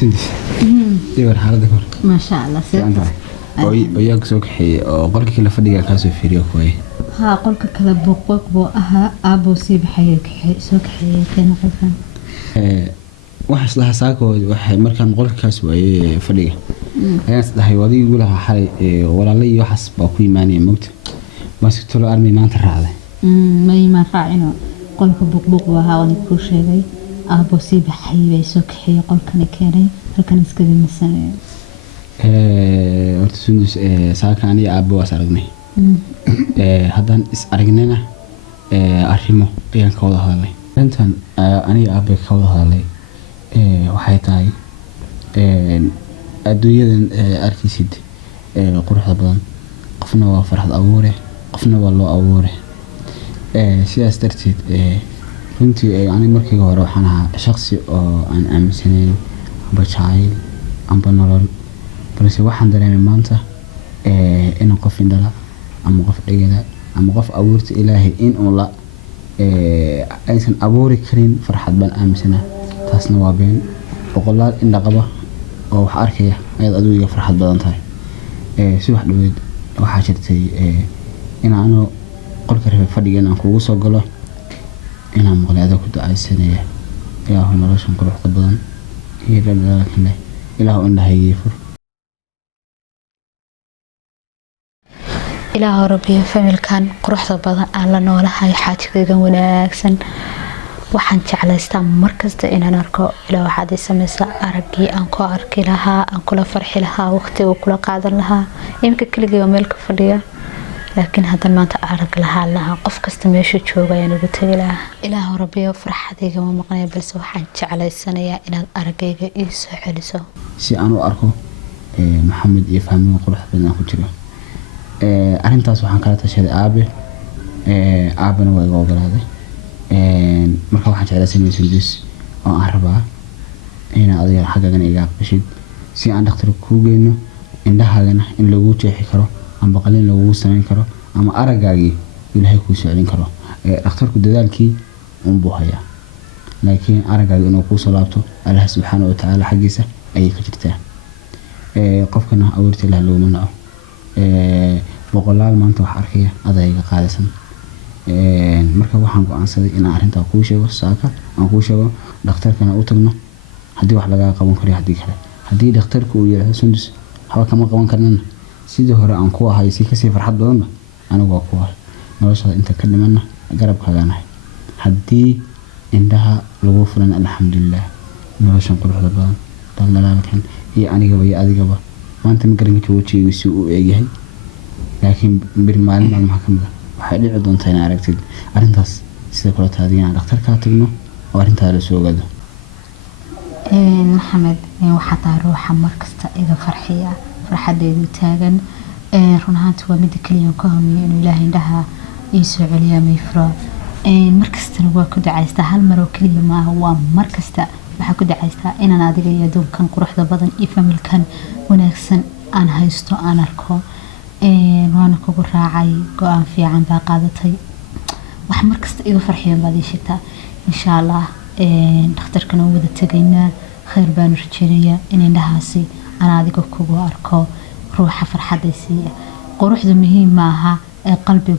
سندس يور حالة ذكر ما شاء الله أنت وياك سوق حي قولك كلا فدية كاسو فيريو كوي ها قولك كلا بوق بو أها أبو سيب حيك سوق حي كان قفن waxaas laha saako waxay markaan qolkaas way fadhiga ayaan saday wadi ugu laha xalay walaalay waxaas baa ku iimaanay moogta bas tolo armay maanta raacday ma raacino qolka buuq waxa aan ku sheegay aabo si baxay bay soo kaxay qolkan keenay halkan iska dimasanay horta sundus saakaan iyo aabo waas aragnay haddaan is aragnayna arrimo ayaan ka wada hadalay intan aniga aabo ka wada hadalay waxay tahay adduunyadan arkisid quruxda badan qofna waa farxad abuure qofna waa loo abuure sidaas darteed runtii aniga markii hore waxaan ahaa shakhsi oo aan aaminsanayn amba jacayl amba nolol balse waxaan dareemay maanta in qof indhala ama qof dhegala ama qof abuurta ilaahay in uu la aysan abuuri karin farxad baan aaminsanaa taasna waa been boqolaal indha qaba oo wax arkaya ayaad adigu iga farxad badan tahay si wax dhaweyd waxaa jirtay inaan qolka rabay fadhiga inaan kugu soo galo inaan maqlaada ku ducaysanaya ilaahu noloshan quruxda badan iyo dhalaalkan leh ilaahu indhahayga fur ilaahu rabbiyo familkan quruxda badan aan la noolahay xaajigayga wanaagsan waxaan jeclaystaa markasta inaan arko ilaa waxaad samaysa aragii aan ku arki lahaa aan kula farxi lahaa waqtiga kula qaadan lahaa imka kaliya meel ka fadhiya laakiin hadan maanta arag lahaa qof kasta meesha jooga ayaan ugu tagay lahaa ilaahu rabbiyo farxadayga ma maqnay balse waxaan jeclaysanayaa inaad aragayga ii soo celiso si aan u arko maxamed iyo fahmiga quruxda badan ku jiro arintaas waxaan kala tashaday aabana waa iga ogolaaday marka waxaan jeclaysanayaa sundus oo aan rabaa in adiga xaqaagana iga aqbashid si aan dhakhtar ku geeyno indhahaagana in lagu jeexi karo amba qalin lagu sameyn karo ama aragaagii ilaahay ku soo celin karo dhakhtarku dadaalkii buu hayaa laakiin aragaagii inuu ku soo laabto Allah subhanahu wa ta'ala xaqiisa ayay ka jirtaa qofkana awoorta ilaahay loo manaco boqolaal maanta wax arkaya adayga qaadaysan marka waxaan go'aansaday in arinta ku sheego saaka aan ku sheego dhakhtarkana u tagno hadii wax laga qaban karo hadii kale hadii dhakhtarku uu yiraahdo sundus waxa kama qaban karnaa sidii hore aan ku ahay si ka sii farxad badan anigu waa ku ahay nolosha inta ka dhimanna garabkaaga hadii indhaha lagu furan alxamdulillah noloshan quruxda badan dalaalkan iyo aniga way adigaba maanta ma garanayso wajiga si uu eegyahay laakiin bir maalin ma kamida waxay dhici doontaa in aragtid arintaas sida kala taadiyaan dhakhtarka tagno oo arinta la soo gado maxamed waxa taa ruuxa markasta iga farxiya farxadeedu taagan run ahaantii waa mid kaliya ka hamiyo in ilaahay indhaha ii soo celiyo meefro markasta waa ku ducaystaa hal mar oo kaliya ma aha waa markasta waxa ku ducaystaa inaan adiga iyo doonkan quruxda badan iyo familkan wanaagsan aan haysto aan arko waana kugu raacay go'aan fiican baa qaadatay wax markasta iga farxiyo baad ii sheegtaa insha Allah dhakhtarkana wada tagaynaa khayr baan rajaynayaa in indhahaasi aan adiga kugu arko ruuxa farxadaysiya quruxdu muhiim ma aha qalbi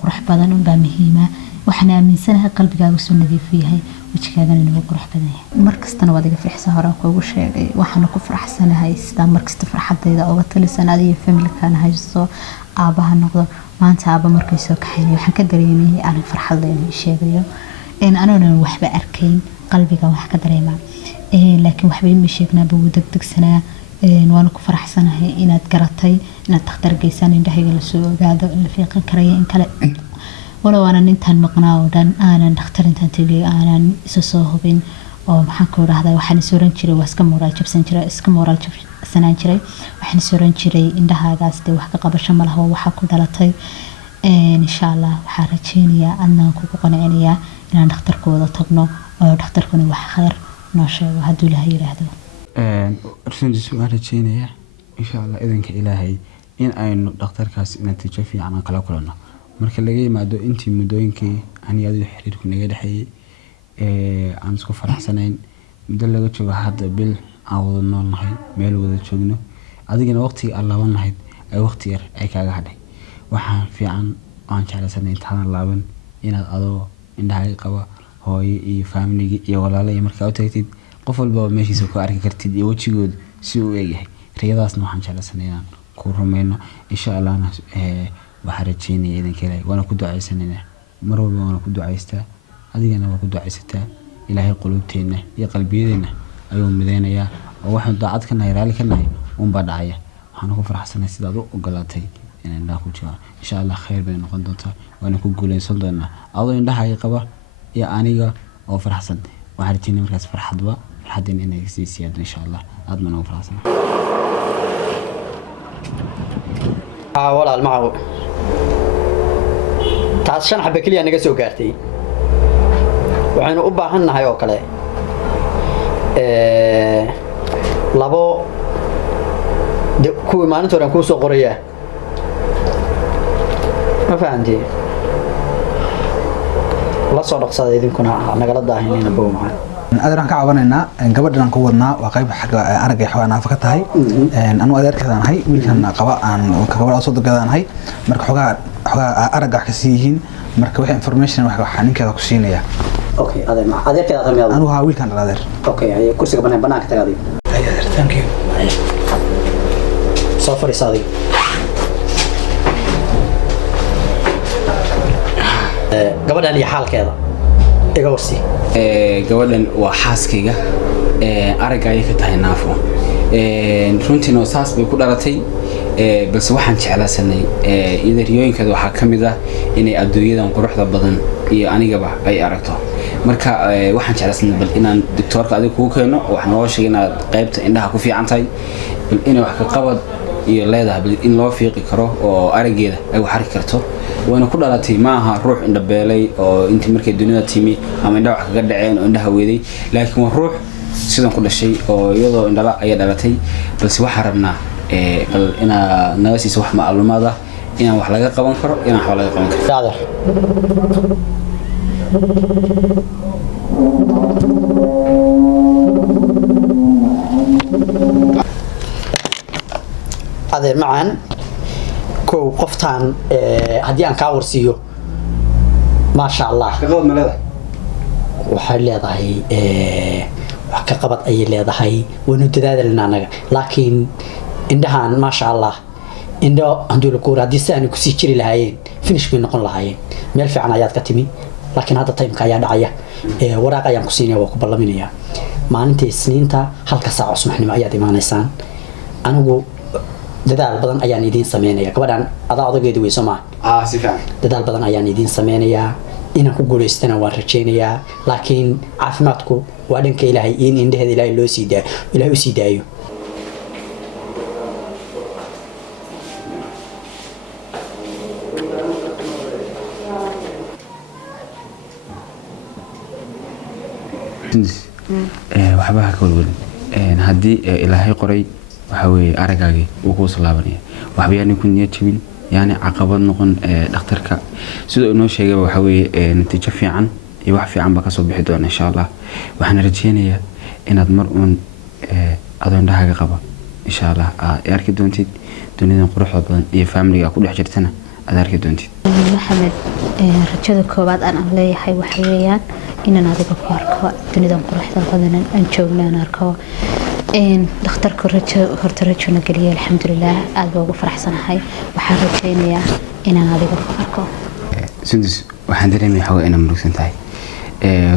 qurux badan baa muhiima waxaan aaminsanahay qalbigaaga soo nadiif yahay wajigaaga inuu qurux badan yahay markastana waad iga farxisa hore kuugu sheegay waxaan ku faraxsanahay sida markasta farxadayda uga talisan adiga familkana haysto aabaha noqdo maanta aaba markay soo kaxayn waxaan ka dareemay aan farxad leeyahay sheegayo in aanan waxba arkayn qalbiga wax ka dareemaa laakiin waxba ma sheegnaa buu degdegsanaa waan ku faraxsanahay inaad garatay inaad dhakhtar geysan indhahayga la soo ogaado la fiiqan karay in kale wala waan intaan maqnaa oo dhan aanan dhakhtar intaan tagay aanan isa soo hubin oo maxaan ku raahdaa waxaan soo ran jiray waa iska moral jabsanaan jiray waxaan soo ran jiray indhahaagaas de wax ka qabasho ma laha waxa ku dhalatay insha Allah waxaan rajaynayaa anaan kugu qanacinayaa inaan dhakhtarkooda tagno oo dhakhtarkuna wax khayr noo sheego hadduu Ilaahay yiraahdo runtii waxaan rajaynayaa insha Allah idanka Ilaahay in aynu dhakhtarkaas natiijo fiican kala kulano marka laga yimaado intii mudooyinkii aniga xiriirku naga dhaxeeyay aan isku faraxsanayn muddo laga joogo hadda bil aan wada nool nahay meel wada joogno adigana waqtiga aad laaban lahayd ay waqti yar ay kaaga hadhay waxaan fiican aan jeclaysanay intaan laaban inaad adoo indhaha qaba hooyo iyo family iyo walaalo iyo markaa u tagtid qof walba meeshiisa ku arki kartid iyo wajigood si uu eegyahay riyadaasna waxaan jeclaysanay inaan ku rumayno insha Allahna waxaan rajeynayaa idin kale waana ku ducaysanayna mar walba waana ku ducaystaa adigana waa ku ducaysataa ilaahay qulubteena iyo qalbiyadeena ayuu mideynayaa oo waxaan daacad ka nahay raali ka nahay baa dhacaya waxaan ku faraxsanahay sidaad u ogolaatay inaan indhaha ku jiro insha Allah khayr bay noqon doontaa waana ku guuleysan doonaa adoo indhaha qaba iyo aniga oo faraxsan waxaan rajeynayaa markaas farxadeen inay sii siyaado insha Allah aad ma nagu faraxsan walaal macaw taas shan xabba kaliya naga soo gaartay waxaanu u baahannahay oo kale labo kuwii maalinta hore aan kuu soo qorayaa ma fahamtay la soo dhaqsaday idinkuna nagala daahinayna bow macaan adeeraan ka caawinaynaa gabadhan ku wadnaa waa qayb xagga aragga xawaan naafo ka tahay anu adeerkeedaan ahay wiilkan qaba aan gabadha soo dagaadaan ahay marka xogaa aragga wax ka sii yihiin marka wax information wax ninkeeda ku siinaya okay adeerkeeda tamiyada anu waa wiilkan adeer okay ay kursiga banaanka tagaday adeer thank you soo fariisaday gabadhan iyo xaalkeeda iga warsi gabadhan waa xaaskayga aragga ay ka tahay naafo runtii noo saas bay ku dhalatay balse waxaan jeclaysanay iyada riyooyinkeeda waxaa ka mid ah inay adduunyadan quruxda badan iyo anigaba ay aragto marka waxaan jeclaysanay bal inaan doctorka adiga kugu keeno wax noo sheegay inaad qaybta indhaha ku fiican tahay bal inay wax ka qabad iyo leedahay bal in loo fiiqi karo oo araggeeda ay wax arki karto wayna ku dhalatay ma aha ruux indhabeelay oo intii markay dunida timi ama indhaha wax kaga dhaceen oo indhaha weeday laakiin waa ruux sidan ku dhashay oo iyadoo indhala ay dhalatay balse waxaan rabnaa bal inaa naga siiso wax macluumaad ah inaan wax laga qaban karo inaan wax laga qaban karo adeer macaan kow qoftaan haddii aan kaa warsiiyo maasha Allah waxay leedahay wax ka qabad ayay leedahay waynu dadaadalna anaga laakiin indhahan maasha Allah indho handuu la kuura haddii saan ku sii jiri lahaayeen finish bay noqon lahaayeen meel fiican ayaad ka timi laakiin hadda timeka ayaa dhacaya waraaq ayaan ku siinaya waa ku ballaminayaa maalintii isniinta halka saac subaxnimo ayaad imaanaysaan anigu dadaal badan ayaan idiin sameynaya gabadhan adaa odageedu way soo maaha si fiican dadaal badan ayaan idiin sameynayaa inaan ku guuleystana waan rajeynayaa laakiin caafimaadku waa dhanka ilaahay in indhaheeda ilaahay loo sii daayo ilaahay u sii daayo waxba ka walwalin haddii ilaahay qoray waxa weeye aragaagii uu ku soo laabanaya waxba yaani ku niyad jabin yaani caqabad noqon dhakhtarka sidoo inoo sheegay waxa weeye natiijo fiican iyo wax fiican ba ka soo bixi doona insha Allah waxaan rajeynayaa inaad mar uun adoondahaaga qaba insha Allah aad arki doontid dunidan quruxda badan iyo family-ga ku dhex jirtana aad arki doontid maxamed rajada koobaad aan leeyahay waxa weeyaan inaan adiga ku arko dunidan quruxda badan aan joognaan arko dhakhtarku horta rajona geliya alxamdulilah aad baa ugu faraxsanahay waxaan rajeynayaa inaan adiga ku arko sundus waxaan dareemayaa xawa inaan murugsan tahay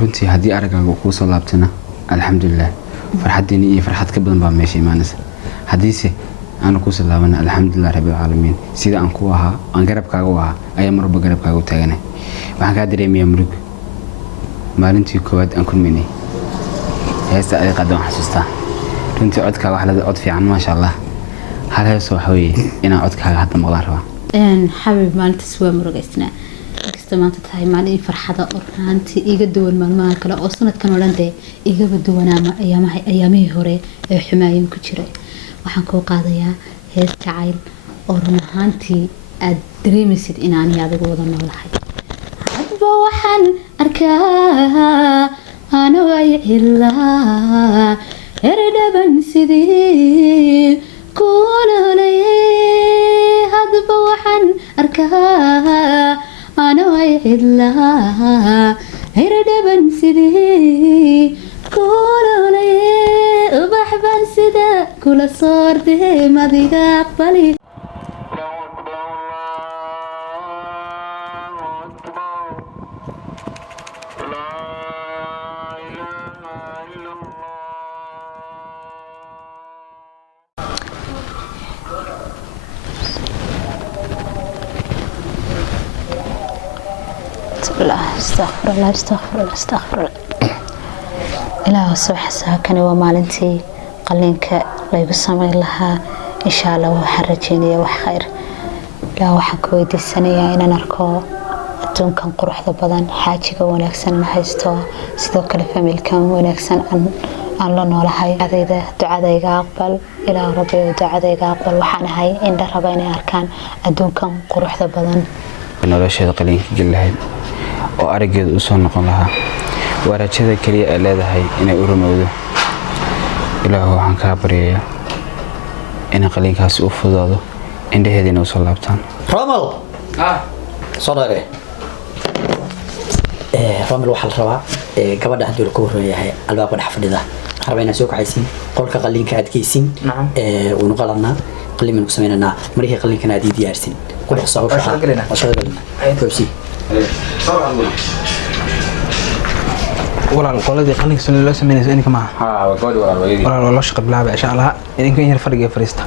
runtii haddii aragaaga kuu soo laabtana alxamdulilah farxaddeeni iyo farxad ka badan baa meesha imaanaysa haddiise aanu kusoo laabana alxamdulilah rabbil caalamiin sida aan ku ahaa aan garabkaaga u ahaa ayaa marba garabkaaga u taaganahay waxaan kaa dareemayaa murug maalintii koowaad aan kulmaynay heesta adiga qadan waan xasuustaa runtii codkaaga wax la cod fiican maasha Allah hal heeso waxa weeye inaan codkaaga hadda maqlaan rabaa xabib maalintaas waa murugaysnaa kasta maanta tahay maalin farxada oo runtii iga duwan maalmaha kale oo sanadkan oo dhan igaba duwanaama ayaamihii hore ee xumaayeen ku jiray waxaan kuu qaadayaa hees jacayl oo run ahaantii aad dareemaysid inaan adigu wada noolahay hadba waxaan arkaa anoo ay ilaa eredhaban sidii kuuloleye hadba waxaan arkaa ano ay cidlaa eredhaban sidii kuuloleye ubaxban sida kula soordee madiga aqbali astaqfirullah ilaahu subaxsaa kani waa maalintii qalliinka laygu samayn lahaa insha allah waxaan rajeynaya wax khayr ilaahu waxaan ka weydiisanayaa inaan arko adduunkan quruxda badan xaajiga wanaagsan ma haysto sidoo kale familkan wanaagsan aan la noolahay ducadayga aqbal ilaahu rabbi ducadayga aqbal waxaan ahay indha raba inay arkaan adduunkan quruxda badan nolosheeda qalliinka geli lahayd oo araggeeda u soo noqon lahaa waa rajada keliya ay leedahay inay u rumowdo ilaahu waxaan kaa baryayaa inay qalliinkaasi u fududaado indhaheediina u soo laabtaan romal soo dhaare romal waxaa la rabaa gabadha haddii la ku horreeyahay albaabka dhex fadhida waxaan rabaa inaan soo kaxaysin qolka qalliinka aad geysin waynu qalanaa qalliin baynu ku sameynaynaa marihii qalliinkana aad ii diyaarsin qurux walaal qoladii qalliinka sun loo sameynayso ininka maaha walaal waa loo shaqa bilaaba insha allah idinkan yar fadhiga fariista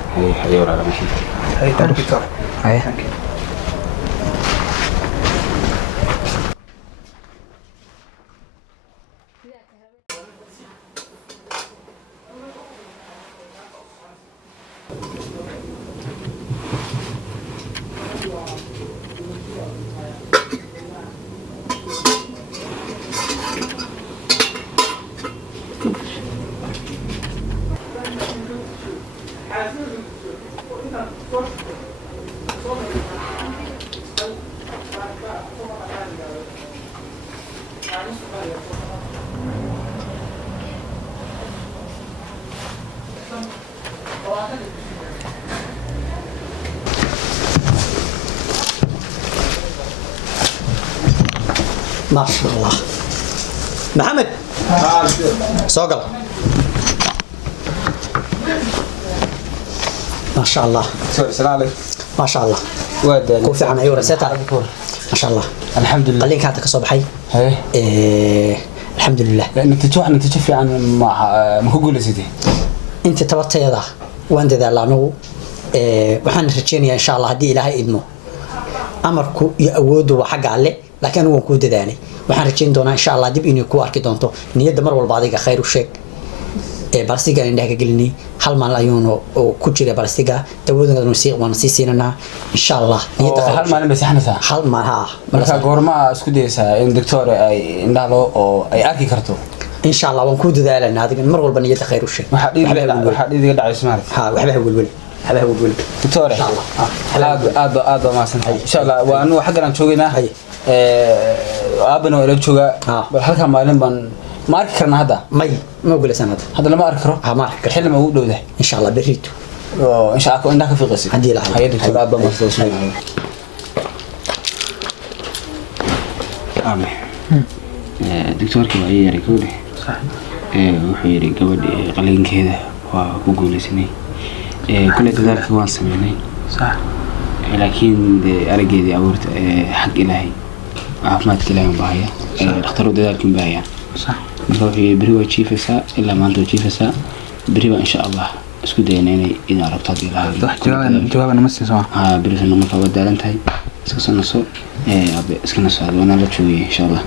ما شاء الله محمد سوقل ما شاء الله السلام عليكم ما شاء الله واد كوفي عن عيورة سيتا ما شاء الله الحمد لله قال لك هذا كصوب حي الحمد لله انت تشوفي عن ما هو قول سيدي انت تبرت يدا وانت ذا لانو waxaan rajeynayaa insha Allah hadii Ilaahay idmo amarku iyo awoodu waa xaq alle laakiin waan ku dadaalay waxaan rajeyn doonaa insha Allah dib inuu ku arki doonto niyadda mar walba adiga khayr u sheeg balsiga indhaha gelinay hal maal ayuuna ku jira balsiga dawadana waan sii siinana insha Allah niyadda khayr hal maalin basaxnaysaa hal maal ha marka goorma isku daysaa in doctor ay indhaha oo ay arki karto insha Allah waan ku dadaalana adiga mar walba niyadda khayr u sheeg waxa dhiiga dhacay Soomaaliya ha waxba welwel هذا هو الولد دكتور ان شاء الله هذا ما سنتي ان شاء الله وانو حقنا جوجينا ابنا ولا جوجا بل halka maalin baan ma arki karnaa hada may ma ogol sanad hada lama arki karo ma arki xilli ma u dhowdahay insha Allah berito insha Allah inda ka fiqasi hadii la hay'ad doctor abba ma soo ame doctorkii waa yari kowde sax wuxuu yiri gabadhi qalinkeeda waa ku guulaysanay كل ذلك وان سمعني صح لكن أرجع أورت حق إلهي عفمات كلام باهية اختاروا ذلك باهية صح مثلا في بريوة شيفسا إلا ما أنتوا شيفسا بريوة إن شاء الله اسكو دينيني إذا عرفت هذه الهاي صح جواب أنا مسي صح بريوة إنه متعود دارنت هاي اسكو نصو اسكو نصو هذا وأنا لا تشوي إن شاء الله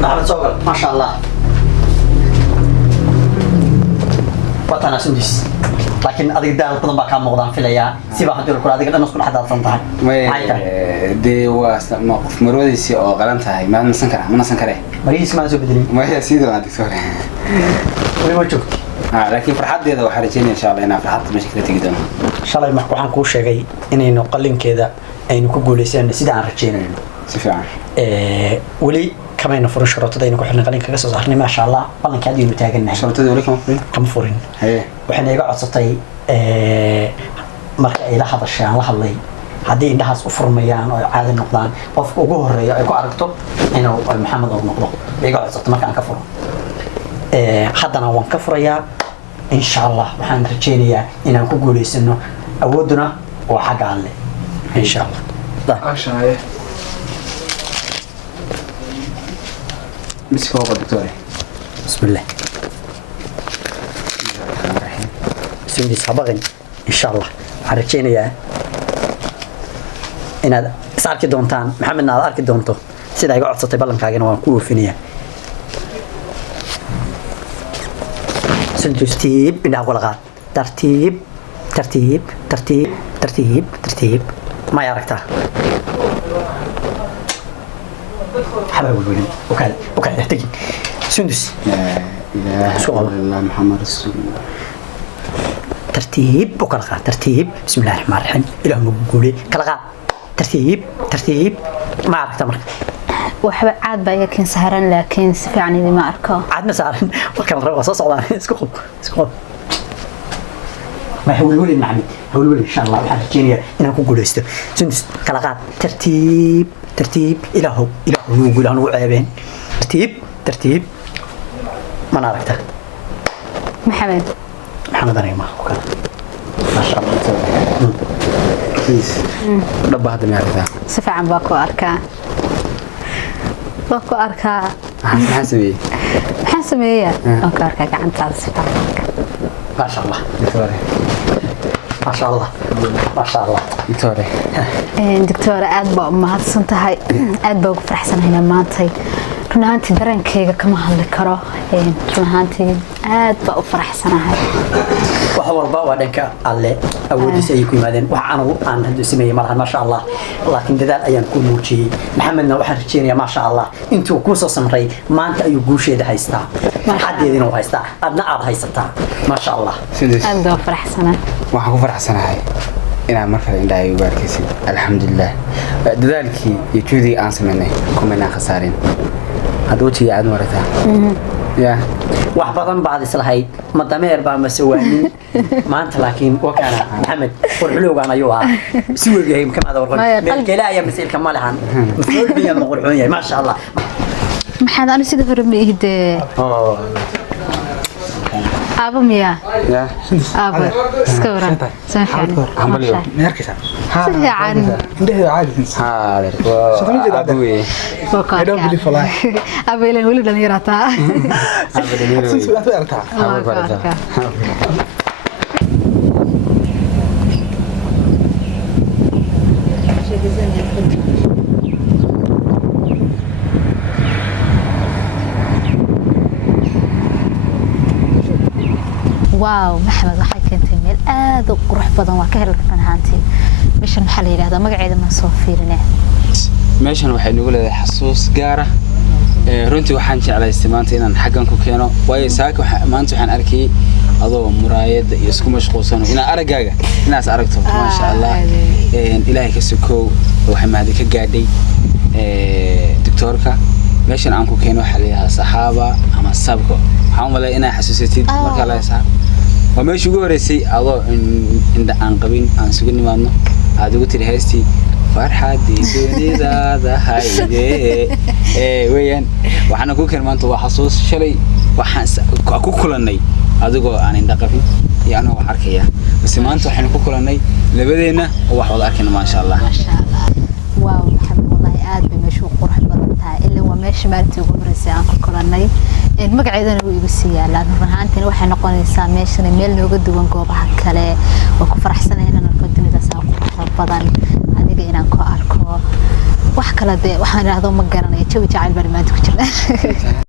محمد صقر ما شاء الله وطنا سندس لكن أديك دار بدن بكام مقدام في ليا سيبا حدول كل أديك الناس كل حدا صنطها دي واس موقف مرودي سي أو قلنتها ما نسنكره ما نسنكره مريس ما زود بدري ما هي سيدو عندك سوري وين شفت لكن فرحت هذا وحرجيني إن شاء الله أنا فرحت مشكلتي جدا إن شاء الله ما كوحن كوش شيء إنه قلين كذا aynu ku guuleysano sida aan rajeynayno si fiican weli kamayna furin shuruutada aynu ku xirnay qalin kaga soo saarnay maasha allah ballanka aad aynu taaganahay shuruutada weli kama furin waxayna iga codsatay marka ay la hadashay aan la hadlay haddii indhahaas u furmayaan oo caadi noqdaan qofka ugu horeeya ay ku aragto inuu maxamed oo noqdo iga codsatay marka aan ka furo haddana waan ka furayaa insha allah waxaan rajeynayaa inaan ku guuleysano awooduna waa xagga alle insha allah مسك هو دكتور بسم الله سيدي سابقين ان شاء الله حرجينا يا ان ساركي دونتان محمد ناد اركي دونتو سيدا iga codsatay ballankaaga waan ku oofinaya سنتوستيب بنا قلقات ترتيب ترتيب ترتيب ترتيب ترتيب ما يعرفته حبايب الولد وكان يحتاج سندس لا اله الا الله محمد رسول الله ترتيب وكلقاء ترتيب بسم الله الرحمن الرحيم إلى مقولي كلقاء ترتيب ترتيب ما عرفت مرك وحب عاد بقى كان سهران لكن سفعني ما أركه عاد ما سهران وكان رأوا صوص الله اسكو ما هو الولي المعمي هو الولي إن شاء الله الحين جينيا إن أكون قوليستو سندس كلقاء ترتيب ترتيب إلهه يقول أنا وعيبين ترتيب ما نعرفته محمد أنا ما هو ما شاء الله كويس ربها هذا ما يعرفها سفعا باكو أركا حسبي حسبي أوكي أركا عن هذا سفعا ما شاء الله دكتورة ما شاء الله ما شاء الله دكتورة دكتورة aad baa mahadsantahay aad baa ugu faraxsanahay maantay run ahaantii dareenkayga kama hadli karo run ahaantii aad baa u faraxsanahay wax walba waa dhanka alle awoodiisa ay ku yimaadeen wax anigu aan hadda sameeyay malahan ma sha Allah laakiin dadaal ayaan ku muujiyay maxamedna waxaan rajeynayaa ma sha Allah intuu ku soo samray maanta ayuu guusheeda haystaa farxadeedina uu haystaa adna aad haysataa ma sha Allah aad baa faraxsanahay waxaan ku faraxsanahay inaan markale indhaha igu arkaysid alxamdulilah dadaalkii iyo juhdigii aan sameynay kumaynaan khasaarin hadda wejiga aad marataa ya wax badan baad islahayd ma dameer baa masawaanin maanta laakiin wakaana maxamed qurxulowgaan ayuu ahaa si weegahay kamada warqan meel kale ayaa masiilka ma lahan mafulbiya ma qurxoon yahay ma sha Allah maxaad anu sida hore ma ihde أبو ميا يا أبو سكورة سنفعني عمليو ميركسا سريع عن عنده عادي هذا أبوي I don't believe for life أبو إلى ولد اليراتا سنسو لا تقرأتها واو محمد waxay keentay meel aad u qurux badan waa ka helay fanaantii meeshan waxa la yiraahdaa magaceeda ma soo fiirinay meeshan waxay nagu leedahay xasuus gaar ah runtii waxaan jeclaystay maanta inaan xaggan ku keeno waayo saaka maanta waxaan arkay adoo muraayada iyo isku mashquulsan inaan aragaaga inaas aragto ma sha Allah ilaahay ka sokoow waxa maadi ka gaadhay doctorka meeshan aan ku keeno waxa la yiraahdaa saxaaba ama sabko waxaan walaal inaa xasuusatid marka la saar وماشي جورسي الله إن عن قبين عن سجن مانو هذا قلت الهستي فرحة دي دوني ذا هاي وين وحنا كوكر ما أنتوا حصوص شلي وحنس كوكلني هذا جو عن عند قبين يعني هو حركية بس ما أنتوا حنا كوكلني لبدينا وحوض أكن ما شاء الله ما شاء الله واو محمد والله قاعد بمشو قرح بدنتها اللي هو ماشي مالتي ومرسي عن كوكلني magaceedana uu igu siiyay runtii waxay noqonaysaa meeshan meel looga duwan goobaha kale oo ku faraxsanahay inaan arko dunida saa qurux badan adiga inaan ku arko wax kale waxaan raado ma garanayo jawi jacayl bari maanta ku jira